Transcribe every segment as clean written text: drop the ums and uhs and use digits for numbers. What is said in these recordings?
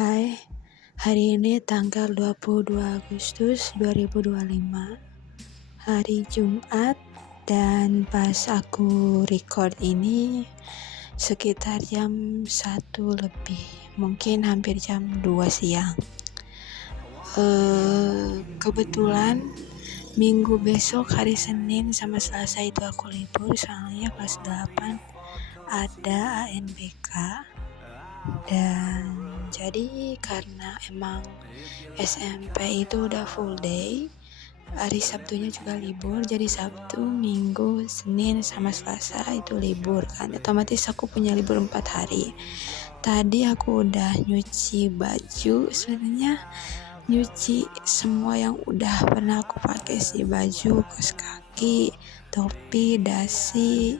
Hai, hari ini tanggal 22 Agustus 2025, hari Jumat, dan pas aku record ini sekitar jam 1 lebih, mungkin hampir jam 2 siang. Kebetulan minggu besok hari Senin sama Selasa itu aku libur, soalnya kelas 8 ada ANBK. Dan jadi karena emang SMP itu udah full day, hari Sabtunya juga libur, jadi Sabtu, Minggu, Senin, sama Selasa itu libur kan, otomatis aku punya libur 4 hari. Tadi aku udah nyuci baju, sebenarnya nyuci semua yang udah pernah aku pakai sih, baju, kaos kaki, topi, dasi,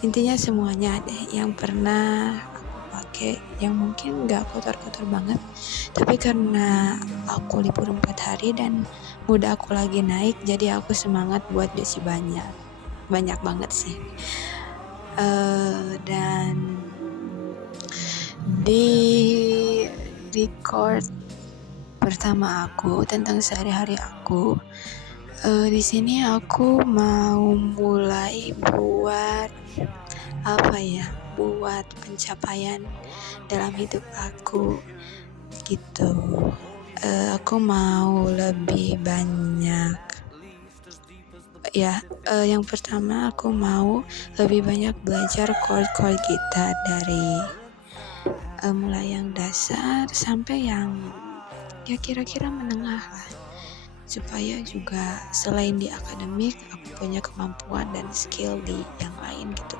intinya semuanya deh yang pernah pakai, yang mungkin gak kotor-kotor banget, tapi karena aku libur 4 hari dan mood aku lagi naik, jadi aku semangat buat nyuci banyak banget sih. Dan di record pertama aku tentang sehari-hari aku, di sini aku mau mulai buat buat pencapaian dalam hidup aku gitu. Aku mau lebih banyak yang pertama aku mau lebih banyak belajar chord gitar, dari mulai yang dasar sampai yang ya kira-kira menengah lah, supaya juga selain di akademik aku punya kemampuan dan skill di yang lain gitu,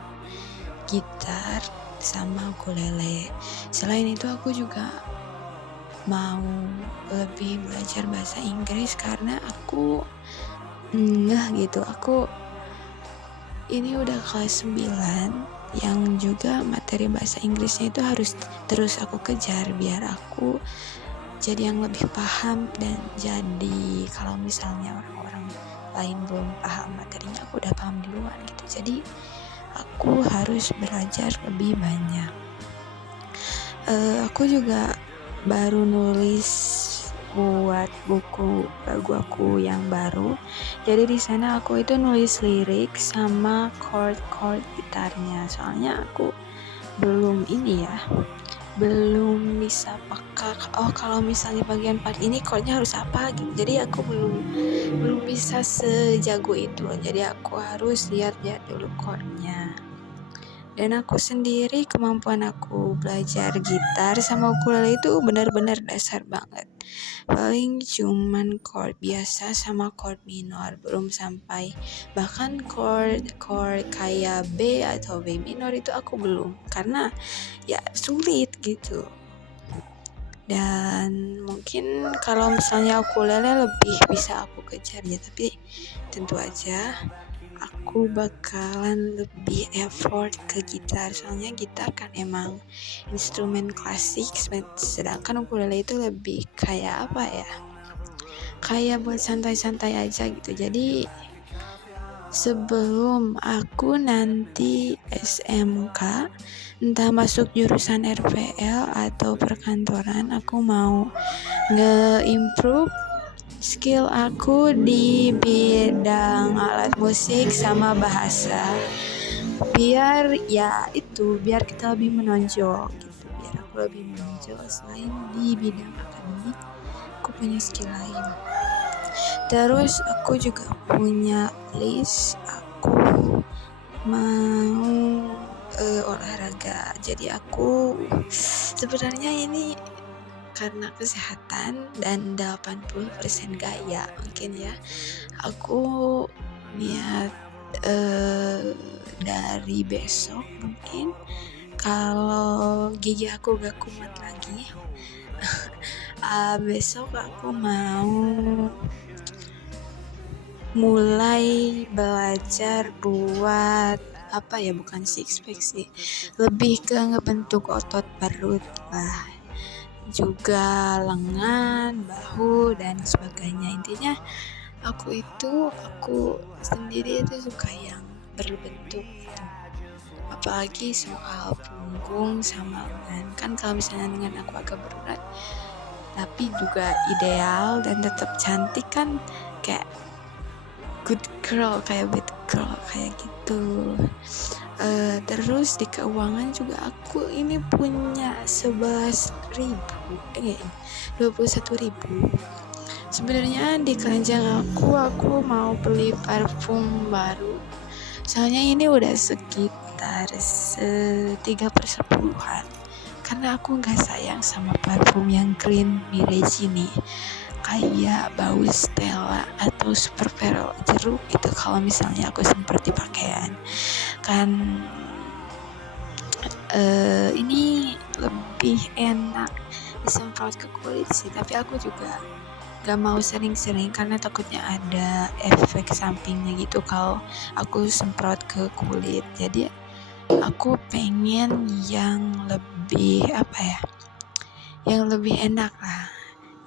gitar sama ukulele. Selain itu aku juga mau lebih belajar bahasa Inggris, karena aku aku ini udah kelas 9 yang juga materi bahasa Inggrisnya itu harus terus aku kejar biar aku jadi yang lebih paham, dan jadi kalau misalnya orang-orang lain belum paham materinya, aku udah paham duluan gitu. Jadi aku harus belajar lebih banyak. Aku juga baru nulis buat buku lagu aku yang baru. Jadi di sana aku itu nulis lirik sama chord gitarnya. Soalnya aku belum bisa peka. Kalau misalnya bagian part ini chordnya harus apa gitu. Jadi aku belum bisa sejago itu. Jadi aku harus lihat dulu chordnya. Dan aku sendiri, kemampuan aku belajar gitar sama ukulele itu benar-benar dasar banget. Paling cuman chord biasa sama chord minor, belum sampai bahkan chord kayak B atau B minor itu aku belum, karena ya sulit gitu. Dan mungkin kalau misalnya ukulele lebih bisa aku kejar ya, tapi tentu aja aku bakalan lebih effort ke gitar, soalnya gitar kan emang instrumen klasik, sedangkan ukulele itu lebih kayak kayak buat santai-santai aja gitu. Jadi sebelum aku nanti SMK, entah masuk jurusan RPL atau perkantoran, aku mau nge-improve skill aku di bidang alat musik sama bahasa, biar kita lebih menonjol gitu, biar aku lebih menonjol. Selain di bidang akademik, aku punya skill lain. Terus aku juga punya list, aku mau olahraga. Jadi aku sebenarnya ini karena kesehatan dan 80% gaya mungkin ya, aku niat dari besok mungkin kalau gigi aku gak kumat lagi besok aku mau mulai belajar buat bukan six pack sih, lebih ke ngebentuk otot perut lah, juga lengan, bahu, dan sebagainya. Intinya aku sendiri itu suka yang berbentuk gitu. apalagi soal punggung sama lengan. Kan kalau misalnya dengan aku agak berat tapi juga ideal dan tetap cantik kan, kayak good girl, kayak bad girl kayak gitu. Terus di keuangan juga aku ini punya 11.000, 21.000. Sebenarnya di keranjang aku mau beli parfum baru. Soalnya ini udah sekitar 3/10. Karena aku gak sayang sama parfum yang Green Mirage ini. Kayak bau Stella atau Super Perol jeruk itu kalau misalnya aku semprot di pakaian. Kan ini lebih enak disemprot ke kulit sih, tapi aku juga gak mau sering-sering karena takutnya ada efek sampingnya gitu kalau aku semprot ke kulit. Jadi aku pengen yang lebih yang lebih enak lah,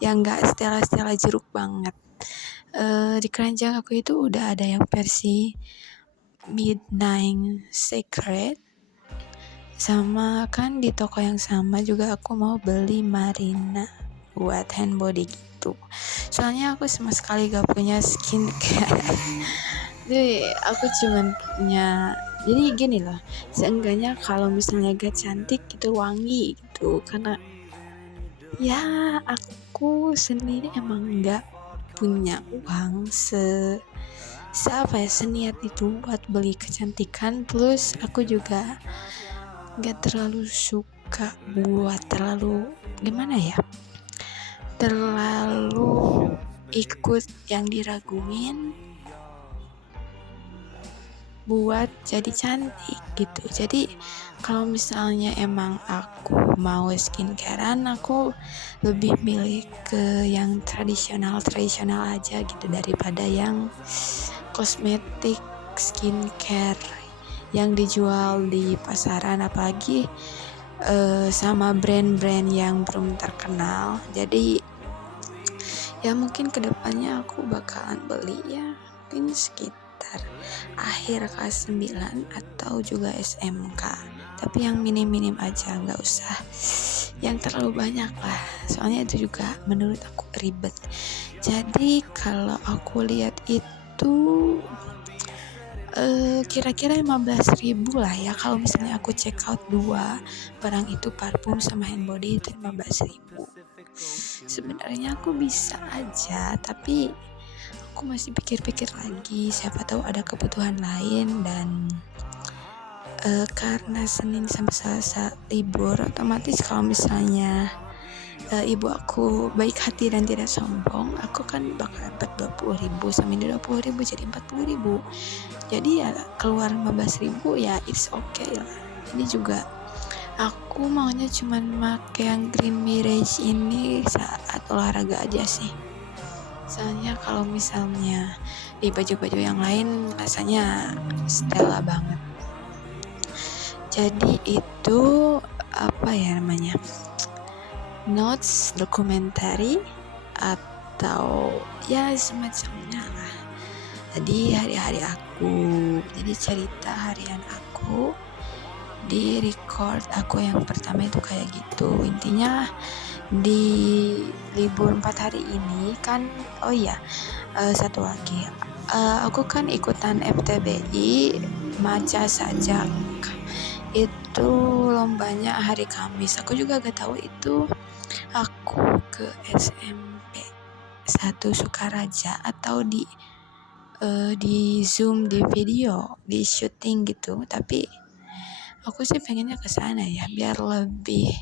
yang gak Stella jeruk banget. Di keranjang aku itu udah ada yang versi Midnight Secret, sama kan di toko yang sama juga aku mau beli Marina buat hand body gitu. Soalnya aku sama sekali gak punya skincare. Jadi aku cuman punya, jadi gini loh, seenggaknya kalau misalnya gak cantik itu wangi gitu. Karena ya aku sendiri emang gak punya uang seniat itu buat beli kecantikan. Plus aku juga gak terlalu suka buat terlalu ikut yang diraguin buat jadi cantik gitu. Jadi kalau misalnya emang aku mau skincarean, aku lebih milih ke yang tradisional aja gitu daripada yang kosmetik skincare yang dijual di pasaran, apalagi sama brand-brand yang belum terkenal. Jadi ya mungkin kedepannya aku bakalan beli ya mungkin sekitar akhir kelas 9 atau juga SMK, tapi yang minim-minim aja, gak usah yang terlalu banyak lah, soalnya itu juga menurut aku ribet. Jadi kalau aku lihat itu kira-kira 15.000 lah ya. Kalau misalnya aku check out 2 barang itu, parfum sama hand body, itu 15.000. Sebenarnya aku bisa aja, tapi aku masih pikir-pikir lagi, siapa tahu ada kebutuhan lain. Dan karena Senin sampai Selasa libur, otomatis kalau misalnya ibu aku baik hati dan tidak sombong, aku kan bakal dapat 20.000 sama ini 20.000 jadi 40.000. Jadi ya keluar 15.000 ya it's okay lah. Ini juga aku maunya cuman pakai yang Green Mirage ini saat olahraga aja sih. Soalnya kalau misalnya di baju-baju yang lain rasanya Stella banget. Jadi itu notes dokumentari atau ya semacamnya lah. Jadi hari-hari aku, jadi cerita harian aku di record aku yang pertama itu kayak gitu. Intinya di libur 4 hari ini kan, satu lagi, aku kan ikutan FTBI Maca Sajak, itu lombanya hari Kamis. Aku juga gak tahu itu aku ke SMP 1 Sukaraja atau di Zoom, di video, di syuting gitu. Tapi aku sih pengennya ke sana ya, biar lebih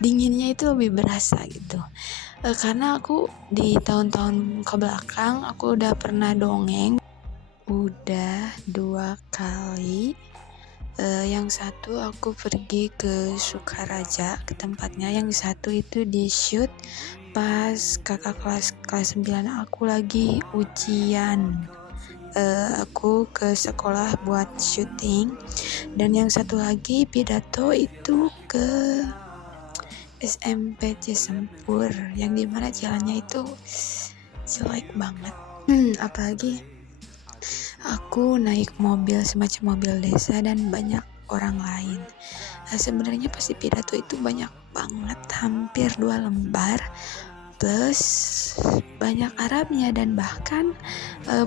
dinginnya itu lebih berasa gitu. Karena aku di tahun-tahun kebelakang aku udah pernah dongeng, udah 2 kali. Yang satu aku pergi ke Sukaraja, ke tempatnya. Yang satu itu di shoot pas kakak kelas 9 aku lagi ujian. Aku ke sekolah buat syuting. Dan yang satu lagi pidato itu ke SMP Cisempur, yang dimana jalannya itu jelek banget. Apalagi Aku naik mobil semacam mobil desa dan banyak orang lain. Nah, sebenarnya pas di pidato itu banyak banget, hampir 2 lembar plus banyak Arabnya, dan bahkan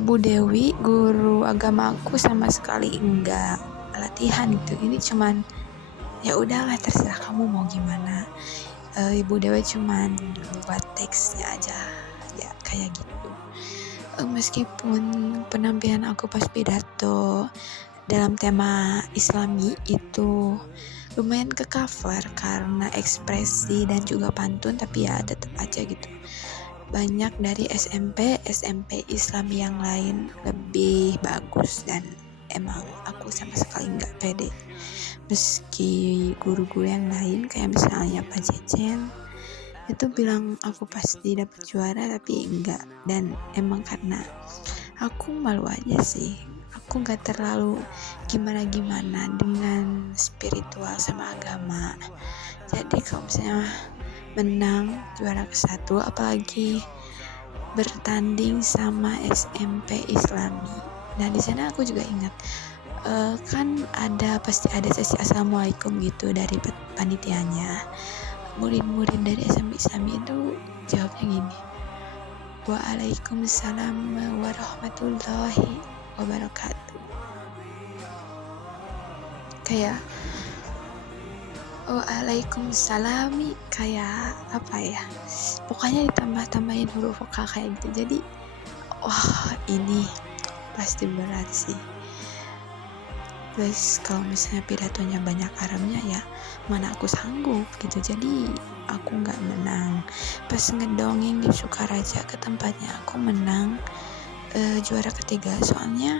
Bu Dewi guru agama aku sama sekali enggak latihan gitu. Ini cuman ya udahlah, terserah kamu mau gimana. Ibu Dewi cuman buat teksnya aja ya kayak gitu. Meskipun penampilan aku pas pidato dalam tema Islami itu lumayan ke cover karena ekspresi dan juga pantun, tapi ya tetap aja gitu. Banyak dari SMP Islami yang lain lebih bagus dan emang aku sama sekali nggak pede. Meski guru-guru yang lain kayak misalnya Pak Jejen itu bilang aku pasti dapat juara, tapi enggak. Dan emang karena aku malu aja sih, aku nggak terlalu gimana-gimana dengan spiritual sama agama. Jadi kalau misalnya menang juara ke-1, apalagi bertanding sama SMP Islami. Nah di sana aku juga ingat kan pasti ada sesi assalamualaikum gitu dari panitianya. Murid-murid dari SMP Islami itu jawabnya gini, Waalaikumsalam warahmatullahi wabarakatuh. Kayak Waalaikumsalam, kayak apa ya, pokoknya ditambah-tambahin huruf vokal kayak gitu. Jadi wah, ini pasti berat sih. Terus kalau misalnya pidatonya banyak Arabnya, ya mana aku sanggup gitu. Jadi aku nggak menang. Pas ngedongeng di Sukaraja ke tempatnya aku menang, juara ke-3. Soalnya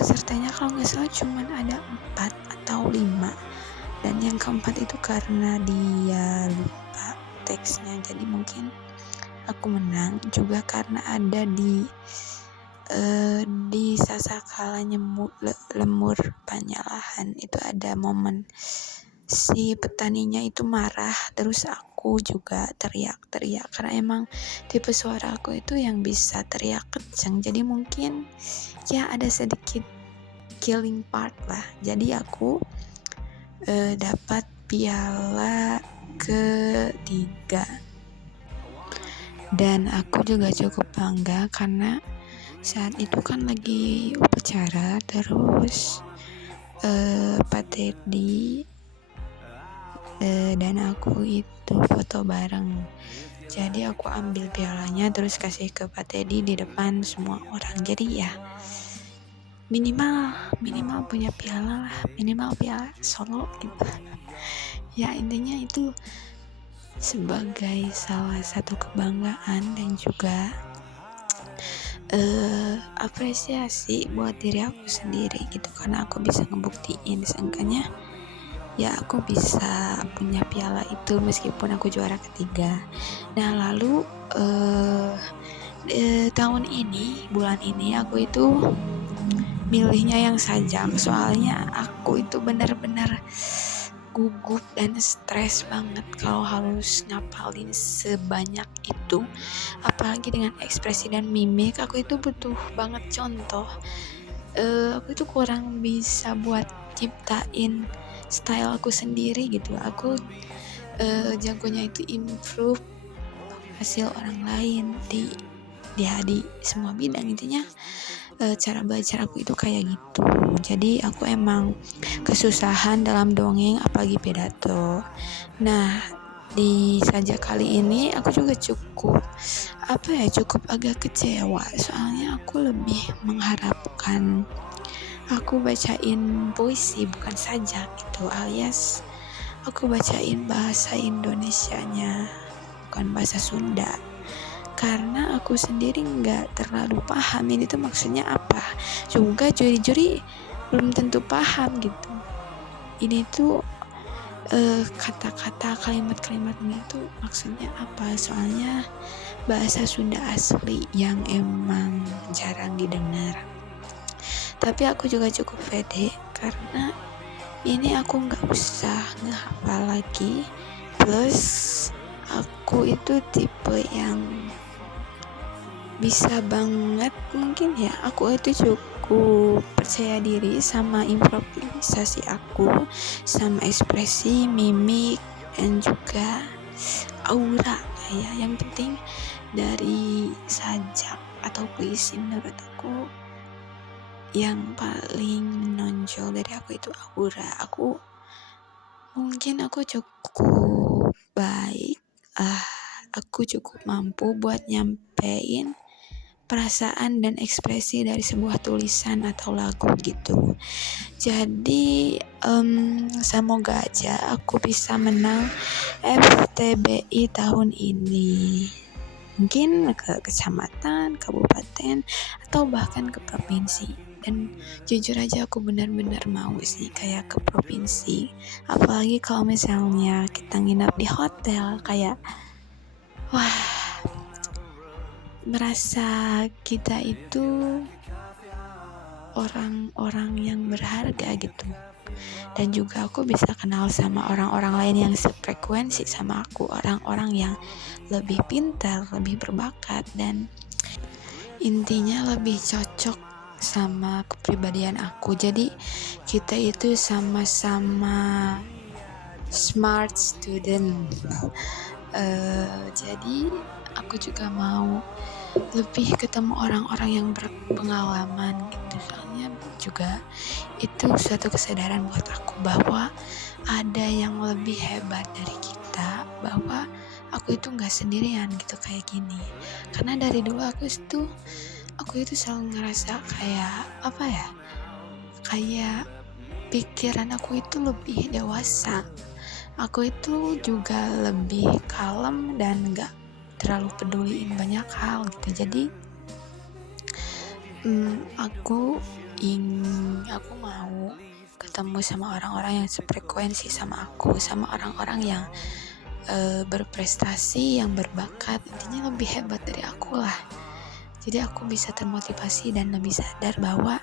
pesertanya kalau nggak salah cuma ada 4 atau 5, dan yang ke-4 itu karena dia lupa teksnya, jadi mungkin aku menang. Juga karena ada di sasakala lemur Panyalahan itu ada momen si petaninya itu marah, terus aku juga teriak-teriak karena emang tipe suara aku itu yang bisa teriak kenceng. Jadi mungkin ya ada sedikit killing part lah. Jadi aku dapat piala ke-3, dan aku juga cukup bangga karena saat itu kan lagi upacara. Terus Pak Teddy dan aku itu foto bareng. Jadi aku ambil pialanya terus kasih ke Pak Teddy di depan semua orang. Jadi ya minimal punya piala lah, minimal piala solo gitu. Ya intinya itu sebagai salah satu kebanggaan dan juga apresiasi buat diri aku sendiri gitu, karena aku bisa ngebuktiin seenggaknya ya aku bisa punya piala itu meskipun aku juara ke-3. Nah lalu tahun ini, bulan ini aku itu milihnya yang sajak, soalnya aku itu benar-benar gugup dan stres banget kalau harus ngapalin sebanyak itu, apalagi dengan ekspresi dan mimik. Aku itu butuh banget contoh. Aku itu kurang bisa buat ciptain style aku sendiri gitu. Aku jagonya itu improve hasil orang lain di semua bidang. Intinya cara belajar aku itu kayak gitu. Jadi aku emang kesusahan dalam dongeng apalagi pidato. Nah di sajak kali ini aku juga cukup agak kecewa, soalnya aku lebih mengharapkan aku bacain puisi bukan sajak gitu, alias aku bacain bahasa Indonesianya bukan bahasa Sunda, karena aku sendiri nggak terlalu paham ini tuh maksudnya apa. Juga juri-juri belum tentu paham gitu. Ini tuh kata-kata kalimat-kalimatnya itu maksudnya apa, soalnya bahasa Sunda asli yang emang jarang didengar. Tapi aku juga cukup pede karena ini aku nggak usah ngehafal lagi, plus aku itu tipe yang bisa banget mungkin ya. Aku itu cukup percaya diri sama improvisasi aku, sama ekspresi, mimik, dan juga aura ya. Yang penting dari sajak atau puisi menurut aku yang paling menonjol dari aku itu aura. Aku cukup baik, aku cukup mampu buat nyampein perasaan dan ekspresi dari sebuah tulisan atau lagu gitu. Jadi semoga aja aku bisa menang FTBI tahun ini. Mungkin ke kecamatan, kabupaten, atau bahkan ke provinsi. Dan jujur aja aku benar-benar mau sih kayak ke provinsi. Apalagi kalau misalnya kita nginap di hotel, kayak wah, merasa kita itu orang-orang yang berharga gitu. Dan juga aku bisa kenal sama orang-orang lain yang sefrekuensi sama aku, orang-orang yang lebih pintar, lebih berbakat, dan intinya lebih cocok sama kepribadian aku. Jadi kita itu sama-sama smart student. Jadi aku juga mau lebih ketemu orang-orang yang berpengalaman gitu. Soalnya juga itu suatu kesadaran buat aku bahwa ada yang lebih hebat dari kita, bahwa aku itu nggak sendirian gitu kayak gini. Karena dari dulu aku itu selalu ngerasa kayak pikiran aku itu lebih dewasa. Aku itu juga lebih kalem dan nggak terlalu peduliin banyak hal gitu. Jadi aku mau ketemu sama orang-orang yang sefrekuensi sama aku, sama orang-orang yang berprestasi, yang berbakat, intinya lebih hebat dari aku lah. Jadi aku bisa termotivasi dan lebih sadar bahwa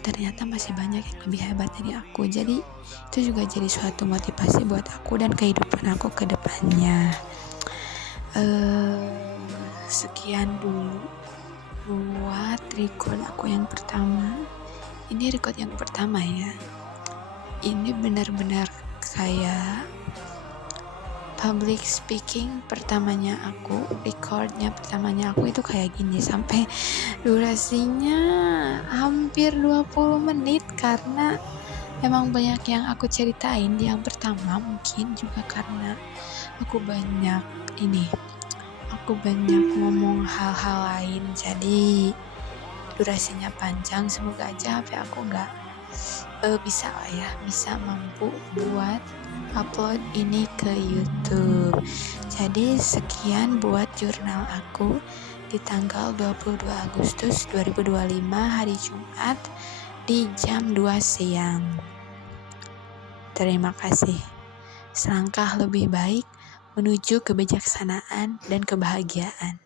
ternyata masih banyak yang lebih hebat dari aku. Jadi itu juga jadi suatu motivasi buat aku dan kehidupan aku ke depannya. Sekian dulu buat record aku yang pertama. Ini record yang pertama ya. Ini benar-benar kayak public speaking pertamanya aku, recordnya pertamanya aku itu kayak gini, sampai durasinya hampir 20 menit karena emang banyak yang aku ceritain di yang pertama. Mungkin juga karena aku banyak ngomong hal-hal lain, jadi durasinya panjang. Semoga aja HP aku nggak bisa mampu buat upload ini ke YouTube. Jadi sekian buat jurnal aku di tanggal 22 Agustus 2025 hari Jumat di jam 2 siang. Terima kasih. Selangkah lebih baik menuju kebijaksanaan dan kebahagiaan.